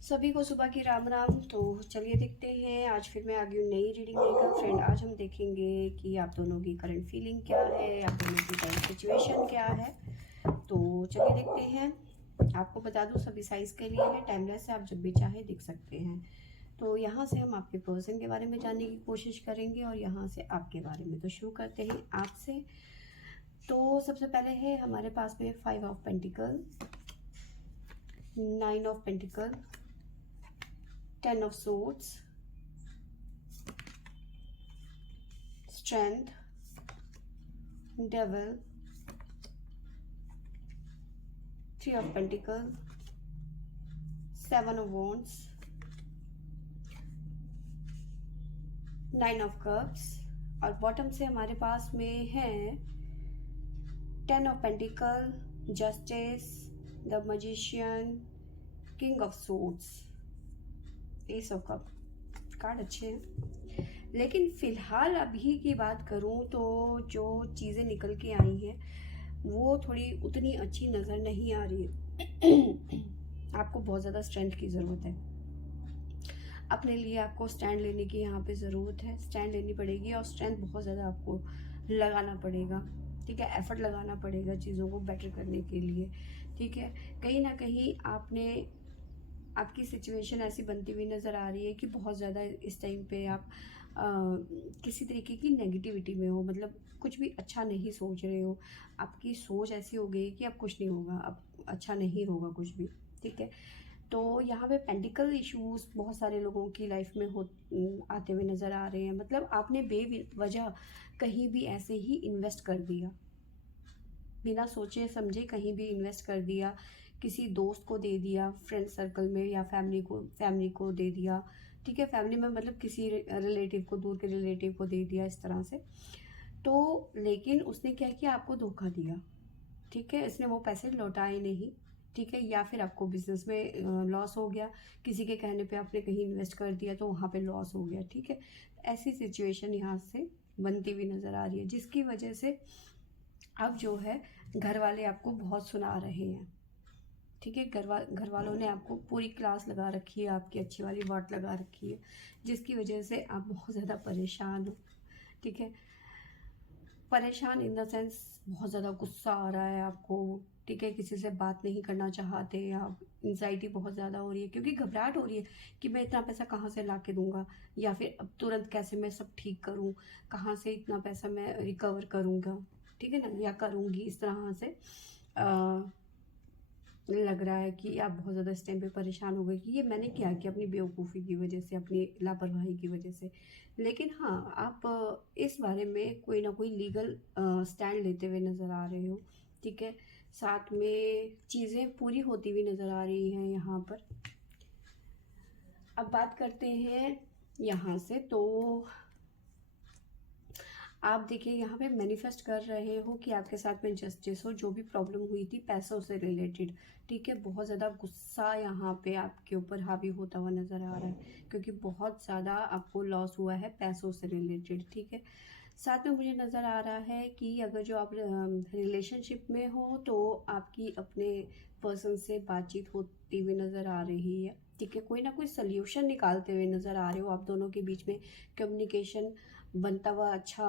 सभी को सुबह की राम राम। तो चलिए देखते हैं, आज फिर मैं आ गई हूँ नई रीडिंग लेकर। फ्रेंड, आज हम देखेंगे कि आप दोनों की करंट फीलिंग क्या है, आप दोनों की करंट सिचुएशन क्या है। तो चलिए देखते हैं। आपको बता दूँ, सभी साइज के लिए है, टाइमलेस है, आप जब भी चाहे देख सकते हैं। तो यहाँ से हम आपके पर्सन के बारे में जानने की कोशिश करेंगे और यहाँ से आपके बारे में। तो शुरू करते हैं आपसे। तो सबसे पहले है हमारे पास में 5 of pentacle, 9 of pentacle, 10 of swords, strength, devil, 3 of pentacles, 7 of wands, 9 of cups और बॉटम से हमारे पास में है 10 of pentacle, justice, the magician, king of swords, ace of cup। Card अच्छे हैं, लेकिन फिलहाल अभी की बात करूं तो जो चीज़ें निकल के आई हैं वो थोड़ी उतनी अच्छी नज़र नहीं आ रही है। आपको बहुत ज़्यादा स्ट्रेंथ की ज़रूरत है, अपने लिए आपको स्टैंड लेने की यहाँ पे ज़रूरत है, स्टैंड लेनी पड़ेगी और स्ट्रेंथ बहुत ज़्यादा आपको लगाना पड़ेगा। ठीक है, एफर्ट लगाना पड़ेगा चीज़ों को बेटर करने के लिए। ठीक है, कहीं ना कहीं आपकी सिचुएशन ऐसी बनती हुई नज़र आ रही है कि बहुत ज़्यादा इस टाइम पे आप किसी तरीके की नेगेटिविटी में हो, मतलब कुछ भी अच्छा नहीं सोच रहे हो। आपकी सोच ऐसी हो गई कि अब कुछ नहीं होगा, अब अच्छा नहीं होगा कुछ भी। ठीक है, तो यहाँ पे पेंटिकल इश्यूज बहुत सारे लोगों की लाइफ में आते हुए नज़र आ रहे हैं। मतलब आपने बेवजह कहीं भी ऐसे ही इन्वेस्ट कर दिया, बिना सोचे समझे कहीं भी इन्वेस्ट कर दिया, किसी दोस्त को दे दिया, फ्रेंड सर्कल में, या फैमिली को दे दिया। ठीक है, फैमिली में मतलब किसी रिलेटिव को, दूर के रिलेटिव को दे दिया इस तरह से। तो लेकिन उसने क्या किया, आपको धोखा दिया। ठीक है, इसने वो पैसे लौटाए नहीं। ठीक है, या फिर आपको बिजनेस में लॉस हो गया, किसी के कहने पे आपने कहीं इन्वेस्ट कर दिया तो वहाँ पे लॉस हो गया। ठीक है, ऐसी सिचुएशन यहाँ से बनती हुई नज़र आ रही है, जिसकी वजह से अब जो है घर वाले आपको बहुत सुना रहे हैं। ठीक है, घर वालों ने आपको पूरी क्लास लगा रखी है, आपकी अच्छी वाली वाट लगा रखी है, जिसकी वजह से आप बहुत ज़्यादा परेशान हो। ठीक है, परेशान इन द सेंस बहुत ज़्यादा गुस्सा आ रहा है आपको। ठीक है, किसी से बात नहीं करना चाहते आप, एंजाइटी बहुत ज़्यादा हो रही है क्योंकि घबराहट हो रही है कि मैं इतना पैसा कहाँ से ला के दूंगा, या फिर अब तुरंत कैसे मैं सब ठीक करूँ, कहाँ से इतना पैसा मैं रिकवर करूँगा। ठीक है ना, या करूँगी, इस तरह से लग रहा है कि आप बहुत ज़्यादा इस टाइम पे परेशान हो गए कि ये मैंने क्या किया अपनी बेवकूफ़ी की वजह से, अपनी लापरवाही की वजह से। लेकिन हाँ, आप इस बारे में कोई ना कोई लीगल स्टैंड लेते हुए नज़र आ रहे हो। ठीक है, साथ में चीज़ें पूरी होती हुई नज़र आ रही हैं यहाँ पर। अब बात करते हैं यहाँ से। तो आप देखिए, यहाँ पे मैनिफेस्ट कर रहे हो कि आपके साथ में जस्टिस हो, जो भी प्रॉब्लम हुई थी पैसों से रिलेटेड। ठीक है, बहुत ज़्यादा गुस्सा यहाँ पे आपके ऊपर हावी होता हुआ नज़र आ रहा है क्योंकि बहुत ज़्यादा आपको लॉस हुआ है पैसों से रिलेटेड। ठीक है, साथ में मुझे नज़र आ रहा है कि अगर जो आप रिलेशनशिप में हो तो आपकी अपने पर्सन से बातचीत होती हुई नज़र आ रही है। ठीक है, कोई ना कोई सल्यूशन निकालते हुए नज़र आ रहे हो, आप दोनों के बीच में कम्युनिकेशन बनता हुआ अच्छा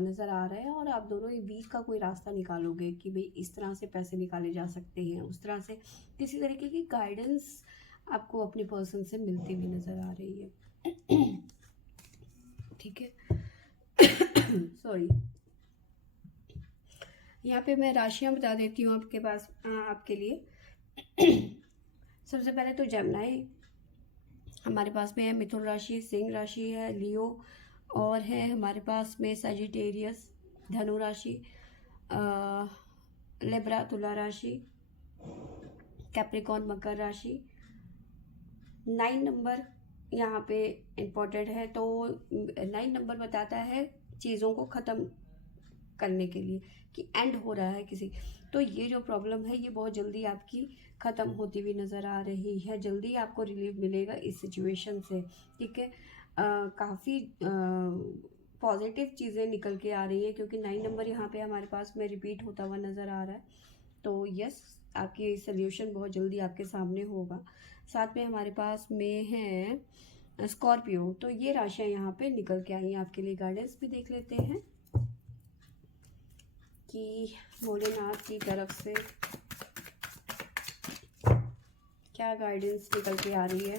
नज़र आ रहा है, और आप दोनों के बीच का कोई रास्ता निकालोगे कि भाई इस तरह से पैसे निकाले जा सकते हैं, उस तरह से किसी तरीके की गाइडेंस आपको अपने पर्सन से मिलती हुई नज़र आ रही है। ठीक है, सॉरी। यहाँ पे मैं राशियाँ बता देती हूँ आपके पास, आपके लिए। सबसे पहले तो जमनाई हमारे पास में है, मिथुन राशि, सिंह राशि है, लियो, और है हमारे पास में सजिटेरियस, धनु राशि, लिब्रा तुला राशि, कैप्रिकॉन मकर राशि। 9 नंबर यहाँ पे इम्पोर्टेंट है। तो 9 नंबर बताता है चीज़ों को ख़त्म करने के लिए, कि एंड हो रहा है किसी। तो ये जो प्रॉब्लम है ये बहुत जल्दी आपकी ख़त्म होती हुई नज़र आ रही है, जल्दी आपको रिलीफ मिलेगा इस सिचुएशन से। ठीक है, काफ़ी पॉजिटिव चीज़ें निकल के आ रही है क्योंकि 9 नंबर यहाँ पे हमारे पास में रिपीट होता हुआ नज़र आ रहा है। तो यस, आपकी सोल्यूशन बहुत जल्दी आपके सामने होगा। साथ में हमारे पास में है स्कॉर्पियो, तो ये राशियां यहाँ पे निकल के आई हैं आपके लिए। गाइडेंस भी देख लेते हैं कि भोलेनाथ की तरफ से क्या गाइडेंस निकल के आ रही है।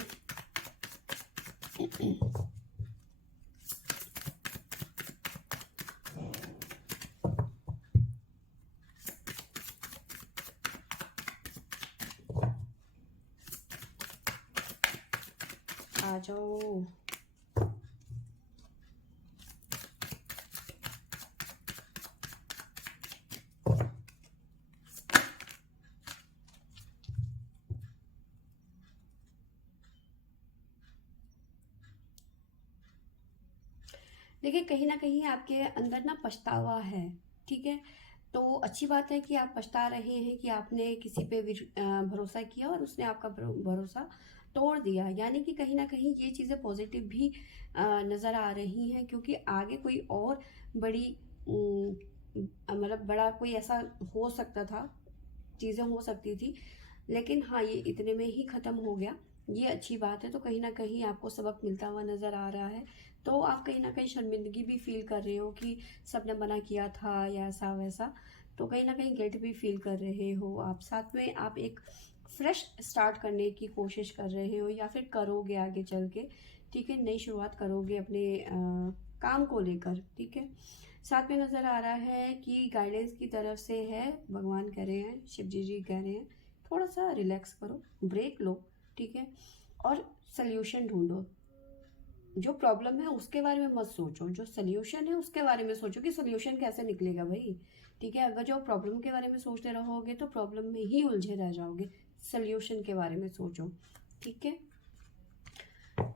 आ जाओ। देखिए, कहीं ना कहीं आपके अंदर ना पछतावा है, ठीक है। तो अच्छी बात है कि आप पछता रहे हैं कि आपने किसी पे भरोसा किया और उसने आपका भरोसा तोड़ दिया। यानी कि कहीं ना कहीं ये चीज़ें पॉजिटिव भी नज़र आ रही हैं, क्योंकि आगे कोई और बड़ी मतलब बड़ा कोई ऐसा हो सकता था, चीज़ें हो सकती थी, लेकिन हाँ, ये इतने में ही ख़त्म हो गया। ये अच्छी बात है। तो कहीं ना कहीं आपको सबक मिलता हुआ नज़र आ रहा है। तो आप कहीं ना कहीं शर्मिंदगी भी फील कर रहे हो कि सबने मना किया था या ऐसा वैसा, तो कहीं ना कहीं गिल्ट भी फील कर रहे हो आप। साथ में आप एक फ्रेश स्टार्ट करने की कोशिश कर रहे हो या फिर करोगे आगे चल के, ठीक है। नई शुरुआत करोगे अपने काम को लेकर, ठीक है। साथ में नज़र आ रहा है कि गाइडेंस की तरफ से है, भगवान कह रहे हैं, शिव जी कह रहे हैं, थोड़ा सा रिलैक्स करो, ब्रेक लो, ठीक है। और सल्यूशन ढूंढो। जो प्रॉब्लम है उसके बारे में मत सोचो, जो सल्यूशन है उसके बारे में सोचो कि सल्यूशन कैसे निकलेगा भाई, ठीक है। अगर जो प्रॉब्लम के बारे में सोचते रहोगे तो प्रॉब्लम में ही उलझे रह जाओगे। सल्यूशन के बारे में सोचो, ठीक है।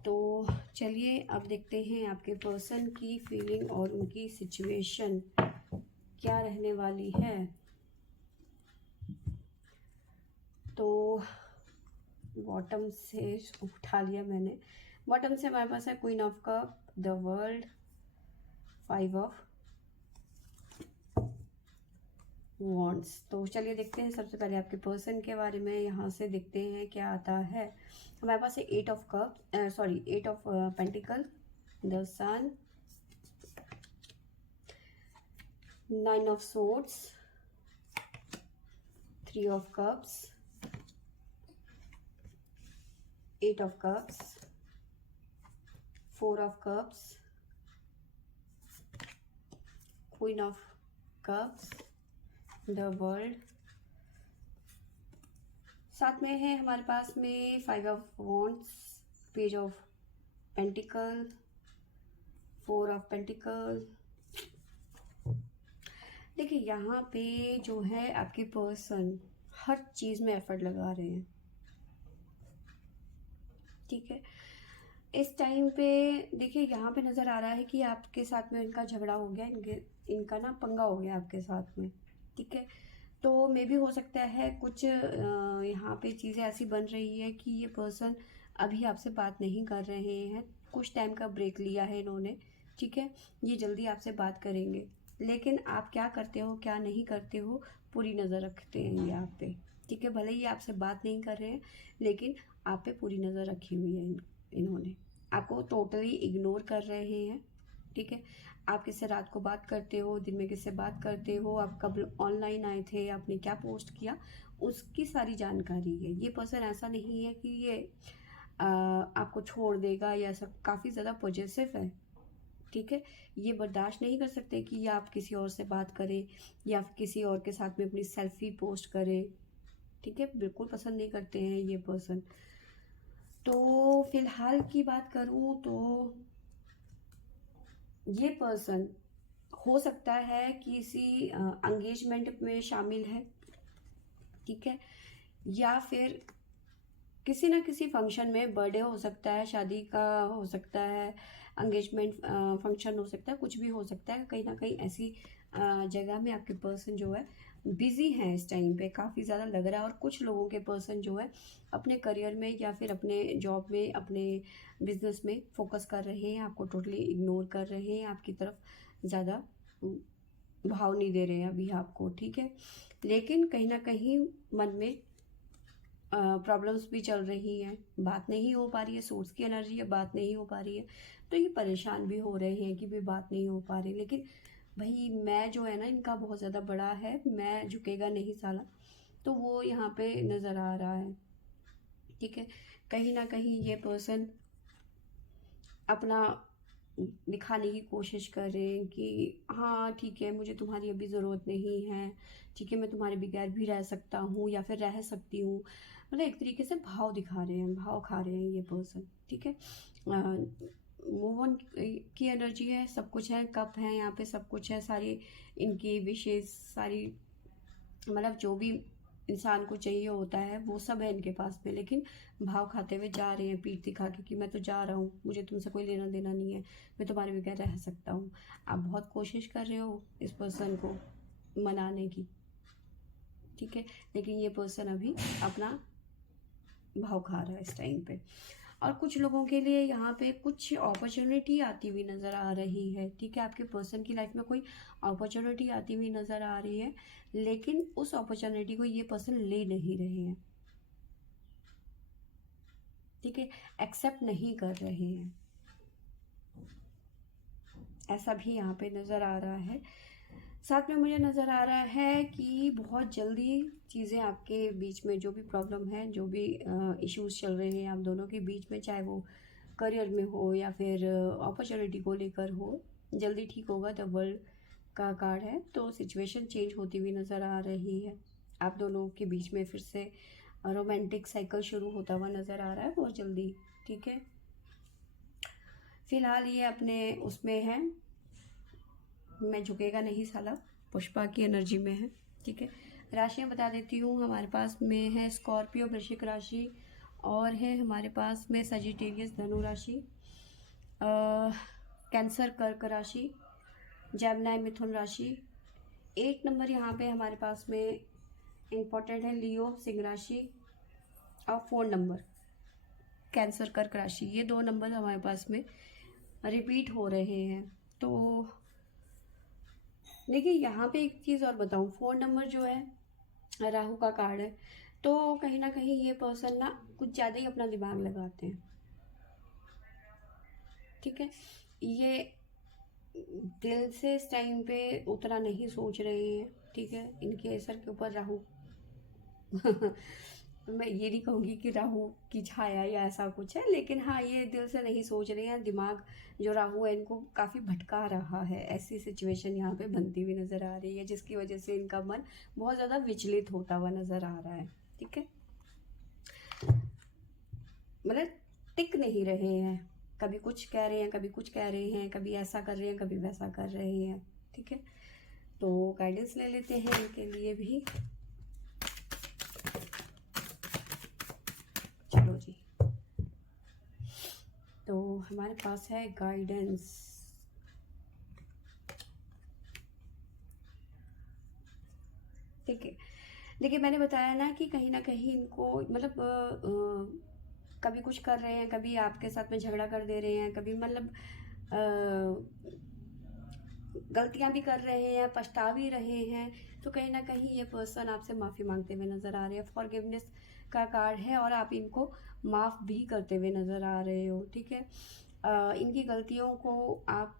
तो चलिए अब देखते हैं आपके पर्सन की फीलिंग और उनकी सिचुएशन क्या रहने वाली है। तो बॉटम से उठा लिया मैंने। बॉटम से हमारे पास है queen of cup, the world, 5 of wands. तो चलिए देखते हैं सबसे पहले आपके पर्सन के बारे में। यहाँ से देखते हैं क्या आता है। हमारे पास है 8 of cup, sorry 8 of pentacle, the sun, 9 of swords, 3 of cups, 8 of cups, 4 of cups, queen of cups, the world. साथ में है हमारे पास में 5 of wands, page of pentacle, 4 of pentacle. देखिए यहाँ पे जो है आपके पर्सन हर चीज़ में एफर्ट लगा रहे हैं, ठीक है। इस टाइम पे देखिए यहाँ पे नज़र आ रहा है कि आपके साथ में इनका झगड़ा हो गया, इनका ना पंगा हो गया आपके साथ में, ठीक है। तो मे भी हो सकता है कुछ यहाँ पे चीज़ें ऐसी बन रही है कि ये पर्सन अभी आपसे बात नहीं कर रहे हैं, कुछ टाइम का ब्रेक लिया है इन्होंने, ठीक है। ये जल्दी आपसे बात करेंगे, लेकिन आप क्या करते हो क्या नहीं करते हो पूरी नज़र रखते हैं ये आप पे, ठीक है। भले ही आपसे बात नहीं कर रहे हैं, लेकिन आप पे पूरी नज़र रखी हुई है इन्होंने। आपको टोटली इग्नोर कर रहे हैं, ठीक है। आप किससे रात को बात करते हो, दिन में किससे बात करते हो, आप कब ऑनलाइन आए थे, आपने क्या पोस्ट किया, उसकी सारी जानकारी है। ये पर्सन ऐसा नहीं है कि ये आपको छोड़ देगा या सब, काफ़ी ज़्यादा पॉजिटिव है, ठीक है। ये बर्दाश्त नहीं कर सकते कि आप किसी और से बात करें या किसी और के साथ में अपनी सेल्फी पोस्ट करें, ठीक है। बिल्कुल पसंद नहीं करते हैं ये पर्सन। तो फिलहाल की बात करूं तो ये पर्सन हो सकता है किसी एंगेजमेंट में शामिल है, ठीक है। या फिर किसी ना किसी फंक्शन में, बर्थडे हो सकता है, शादी का हो सकता है, एंगेजमेंट फंक्शन हो सकता है, कुछ भी हो सकता है। कहीं ना कहीं ऐसी जगह में आपके पर्सन जो है बिजी हैं इस टाइम पे, काफ़ी ज़्यादा लग रहा है। और कुछ लोगों के पर्सन जो है अपने करियर में या फिर अपने जॉब में, अपने बिजनेस में फोकस कर रहे हैं, आपको टोटली इग्नोर कर रहे हैं, आपकी तरफ ज़्यादा भाव नहीं दे रहे हैं अभी आपको, ठीक है। लेकिन कहीं ना कहीं मन में प्रॉब्लम्स भी चल रही हैं, बात नहीं हो पा रही है, सोर्स की एनर्जी है, बात नहीं हो पा रही है, तो ये परेशान भी हो रहे हैं कि भाई बात नहीं हो पा रही। लेकिन भाई मैं जो है ना, इनका बहुत ज़्यादा बड़ा है, मैं झुकेगा नहीं साला, तो वो यहाँ पे नज़र आ रहा है। ठीक है, कहीं ना कहीं ये पर्सन अपना दिखाने की कोशिश कर रहे हैं कि हाँ ठीक है, मुझे तुम्हारी अभी ज़रूरत नहीं है, ठीक है, मैं तुम्हारे बगैर भी रह सकता हूँ या फिर रह सकती हूँ। मतलब एक तरीके से भाव दिखा रहे हैं, भाव खा रहे हैं ये पर्सन। ठीक है, मूव ऑन की एनर्जी है, सब कुछ है, कप है यहाँ पे, सब कुछ है, सारी इनकी विशेष, सारी मतलब जो भी इंसान को चाहिए होता है वो सब है इनके पास में। लेकिन भाव खाते हुए जा रहे हैं, पीठ दिखा के कि मैं तो जा रहा हूँ, मुझे तुमसे कोई लेना देना नहीं है, मैं तुम्हारे बगैर रह सकता हूँ। आप बहुत कोशिश कर रहे हो इस पर्सन को मनाने की, ठीक है, लेकिन ये पर्सन अभी अपना भाव खा रहा है इस टाइम पे। और कुछ लोगों के लिए यहाँ पे कुछ अपॉर्चुनिटी आती हुई नज़र आ रही है। ठीक है, आपके पर्सन की लाइफ में कोई अपॉर्चुनिटी आती हुई नज़र आ रही है, लेकिन उस अपॉर्चुनिटी को ये पर्सन ले नहीं रहे हैं। ठीक है, एक्सेप्ट नहीं कर रहे हैं, ऐसा भी यहाँ पे नज़र आ रहा है। साथ में मुझे नज़र आ रहा है कि बहुत जल्दी चीज़ें आपके बीच में, जो भी प्रॉब्लम है, जो भी इश्यूज चल रहे हैं आप दोनों के बीच में, चाहे वो करियर में हो या फिर अपॉर्चुनिटी को लेकर हो, जल्दी ठीक होगा। द वर्ल्ड का कार्ड है, तो सिचुएशन चेंज होती हुई नज़र आ रही है। आप दोनों के बीच में फिर से रोमांटिक साइकिल शुरू होता हुआ नज़र आ रहा है बहुत जल्दी। ठीक है, फिलहाल ये अपने उसमें है, मैं झुकेगा नहीं साला, पुष्पा की एनर्जी में है। ठीक है, राशियाँ बता देती हूँ। हमारे पास में है स्कॉर्पियो वृश्चिक राशि, और है हमारे पास में सजिटेरियस धनु राशि, कैंसर कर्क राशि, जेमिनी मिथुन राशि। 1 नंबर यहाँ पे हमारे पास में इम्पोर्टेंट है, लियो सिंह राशि, और 4 नंबर कैंसर कर्क राशि। ये 2 नंबर हमारे पास में रिपीट हो रहे हैं। तो देखिए, यहाँ पे एक चीज़ और बताऊँ, 4 नंबर जो है राहु का कार्ड है, तो कहीं ना कहीं ये पर्सन ना कुछ ज़्यादा ही अपना दिमाग लगाते हैं। ठीक है, ये दिल से इस टाइम पे उतना नहीं सोच रहे हैं। ठीक है, इनके सर के ऊपर राहु मैं ये नहीं कहूँगी कि राहु की छाया या ऐसा कुछ है, लेकिन हाँ, ये दिल से नहीं सोच रहे हैं। दिमाग जो राहु है इनको काफ़ी भटका रहा है, ऐसी सिचुएशन यहाँ पे बनती हुई नज़र आ रही है, जिसकी वजह से इनका मन बहुत ज़्यादा विचलित होता हुआ नज़र आ रहा है। ठीक है, मतलब टिक नहीं रहे हैं, कभी कुछ कह रहे हैं, कभी कुछ कह रहे हैं, कभी ऐसा कर रहे हैं, कभी वैसा कर रहे हैं। ठीक है, तो गाइडेंस ले लेते हैं इनके लिए भी। चलो जी, तो हमारे पास है गाइडेंस। ठीक है, देखिए मैंने बताया ना कि कहीं ना कहीं इनको मतलब कभी कुछ कर रहे हैं, कभी आपके साथ में झगड़ा कर दे रहे हैं, कभी मतलब गलतियां भी कर रहे हैं, पछता भी रहे हैं। तो कहीं ना कहीं ये पर्सन आपसे माफ़ी मांगते हुए नज़र आ रहे हैं। फॉरगिवनेस का कार्ड है, और आप इनको माफ़ भी करते हुए नज़र आ रहे हो। ठीक है, इनकी गलतियों को आप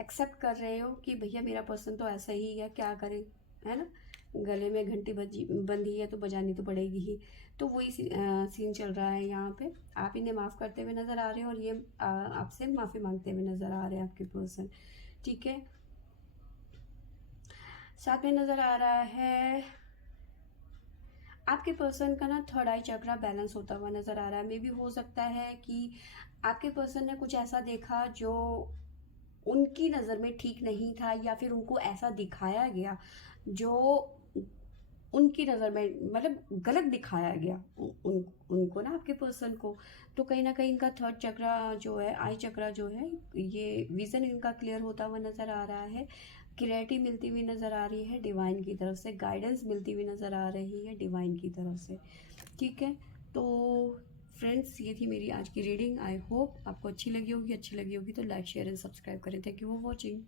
एक्सेप्ट कर रहे हो कि भैया मेरा पर्सन तो ऐसा ही है, क्या करें, है ना, गले में घंटी बंधी है तो बजानी तो पड़ेगी ही। तो वही सीन चल रहा है यहाँ पे। आप इन्हें माफ़ करते हुए नज़र आ रहे हैं, और ये आपसे माफ़ी मांगते हुए नज़र आ रहे हैं आपके पर्सन। ठीक है, साथ में नज़र आ रहा है आपके पर्सन का ना थर्ड आई चक्रा बैलेंस होता हुआ नज़र आ रहा है। मे भी हो सकता है कि आपके पर्सन ने कुछ ऐसा देखा जो उनकी नज़र में ठीक नहीं था, या फिर उनको ऐसा दिखाया गया जो उनकी नज़र में मतलब गलत दिखाया गया उनको ना, आपके पर्सन को। तो कहीं ना कहीं इनका थर्ड चक्रा जो है, आई चक्रा जो है, ये विज़न इनका क्लियर होता हुआ नज़र आ रहा है। क्लैरिटी मिलती हुई नज़र आ रही है डिवाइन की तरफ से, गाइडेंस मिलती हुई नज़र आ रही है डिवाइन की तरफ से। ठीक है, तो फ्रेंड्स, ये थी मेरी आज की रीडिंग। आई होप आपको अच्छी लगी होगी। अच्छी लगी होगी तो लाइक शेयर एंड सब्सक्राइब करें। Thank you for watching.